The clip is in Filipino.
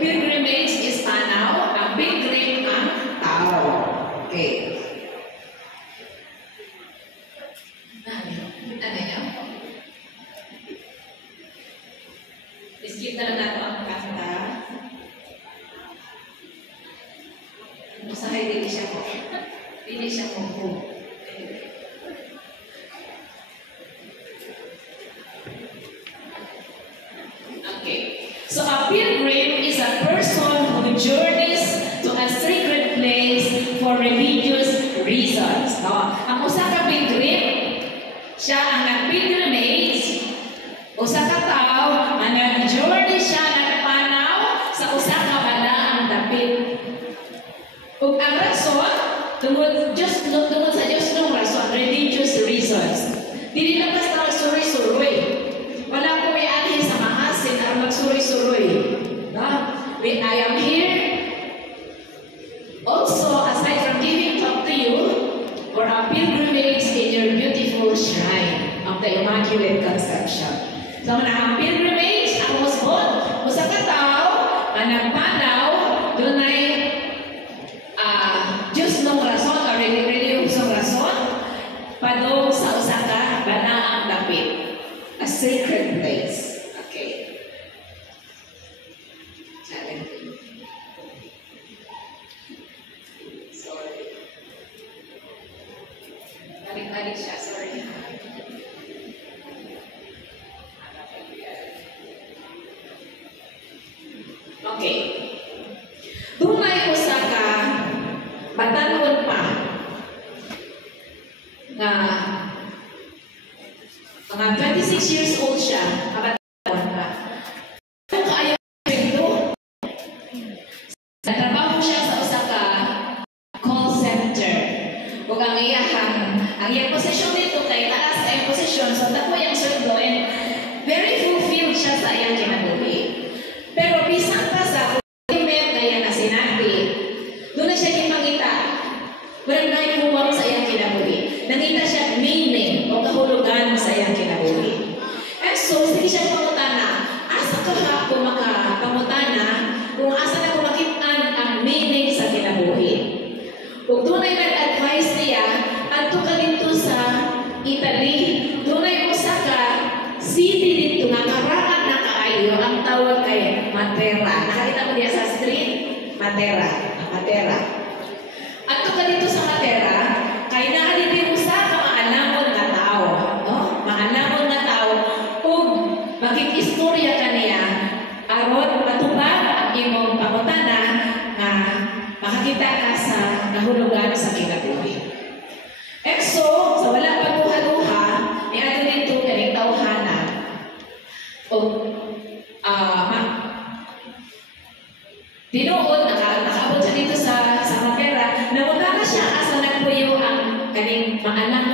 pilgrimage is tanaw, ang pilgrim ang tao. Okay. Ano yan? Skip na lang natin ang kanta. Usahay din siya ko. Hindi siya ko. Okay. So a pilgrim is a person who journeys to a sacred place for religious reasons. No? Ang usa ka pilgrim, siya ang nag-pilgrimage, usa ka tao, ang nag-journey siya, nagpanaw sa usa ka balaang dapit. Ug ang rason, tungod sa Diyos ng rason, religious reasons. Dili lang basta magsuroy-suroy. Wala ko may alhin sa mahasin at magsuroy-suroy. No? I am here also, aside from giving talk to you, for a pilgrimage in your beautiful shrine of the Immaculate Conception. So, ang pilgrimage, ang musbot, usa ka tao, ang nagpanaw, doon ay Diyos ng rason, o reliyosong rason, padong sa usa ka banaang dapit. A sacred place. Okay. Sorry. Balik-balik siya, sorry. Okay. Dunay usa ka batanon pa na mga 26 years old siya, batanon pa. Kung kaayo pwendo, natrabaho siya sa usa ka call center. Ug ang iyang posisyon dito kay taas ay posisyon, so dako yung sweldo and very fulfilled siya sa iyang kinabuhi. Pero bisan pa sa fulfillment kaya na sinati, doon na siya gipangita. Walang naikuwang sa iyang kinabuhi. Nangita siya meaning o kahulugan sa iyang kinabuhi. And so, sige siya pangutana, asa ka ha kung makapangutana kung asa na kumakitaan ang meaning sa kinabuhi. Kung doon ay nag-advise niya, adto ka dito sa Italy, doon ay usa ka city dito nga karaan na kaayo ang tawag kay Matera. Nakita mo diya sa street? Matera. Adto ka dito sa Matera, kay nahalipin usa ka maalamon nga tao, no? Maalamon nga tao ug makikistorya ka niya aron matubag ang imong pangutana nga makakita ka sa nahulugan sa kinabuhi. So, sa wala pa duha-duha, niadto dito kaning tawhana. Tinuod, nakaabot siya dito sa Matera, namutana siya asa nagpuyo ang kaning maalam